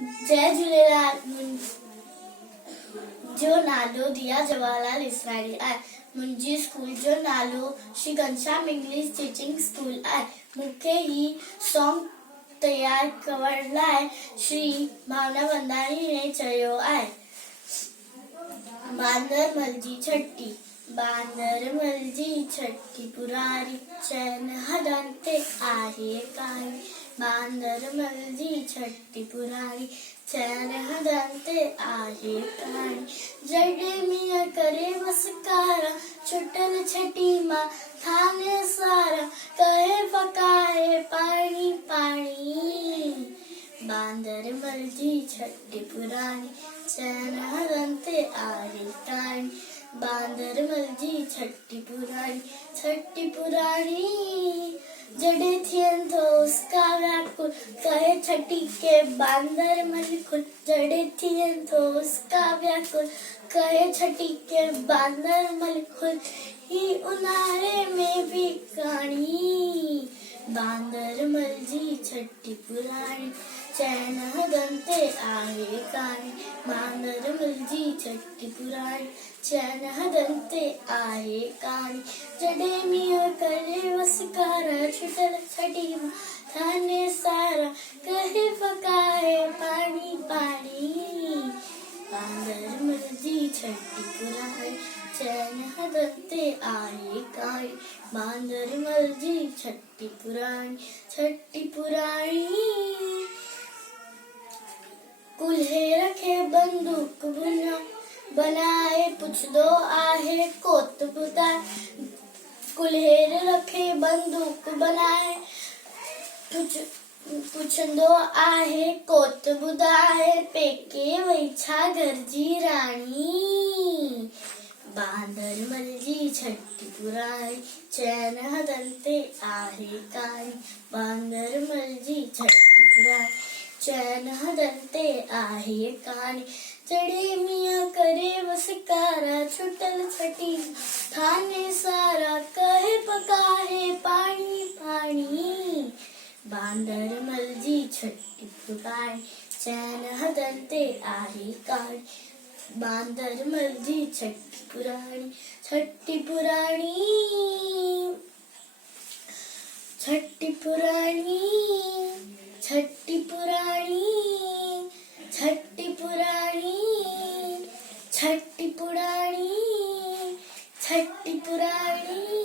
जय झूलेलाल। जो नालो दिया जवाहरलाल इसराइली आहे। मुंहिंजे स्कूल जो नालो Shri Ghanshyam English teaching school आहे। मूंखे ही सॉन्ग तैयार करण लाइ श्री भावना वंदानी ने चयो आहे। बांदर मल जी छठी, बांदर मल जी छठी पुरारी, चैन हदन ते आहे कारी। बांदर मल जी छठी पुरारी, चैन हदन ते आहे कारी। जडे मिया करे वसकारा, छुटल छठी मां थाने सारा, कहे फकाए पानी पानी। बांदर मल जी छठी पुरानी, चैन हदन ते आहे कारी। बांदर मल जी छठी पुरानी, जडे थियन तो उसका व्याकुल, कहे छठी के बांदर मल खुल। जडे थियन तो उसका व्याकुल, कहे छठी के बांदर मल खुल। ही उन्हारे में भी कहानी, बांदर मल जी छठी पुरानी, चैन हदन ते आहे कारी। बांदर मल जी छठी पुरानी, चैन हदन ते आहे कारी। जडे मिया करे वसकारा, छुटल छठी मां थाने सारा, कहे फकाए पानी पानी। बांदर मल जी छठी पुरानी, चैन हदन ते आहे कारी। बांदर मल जी छठी पुरानी। कुल्हे रखे बंदूक बनाए, पुछदो आहे कोत बुधाए। कुल्हे रखे बंदूक बनाए, पुछंदो आहे कोत बुधाए। पेके वई छा घर जी राणी, बांदर मल जी छठी पुरानी, चैन हदन ते आहे कारी। बांदर मल जी छठी पुरानी, चैन हदन ते आहे कारी। जडे मिया करे वसकारा, छुटल छठी थाने सारा, कहे पकाए पानी पानी। बांदर मल जी छठी पुरानी, चैन हदन ते आहे कारी। बांदर मल जी छठी पुरानी, छठी पुरानी, छठी पुरानी, छठी पुरानी, छठी पुरानी, छठी पुरानी, छठी पुरानी।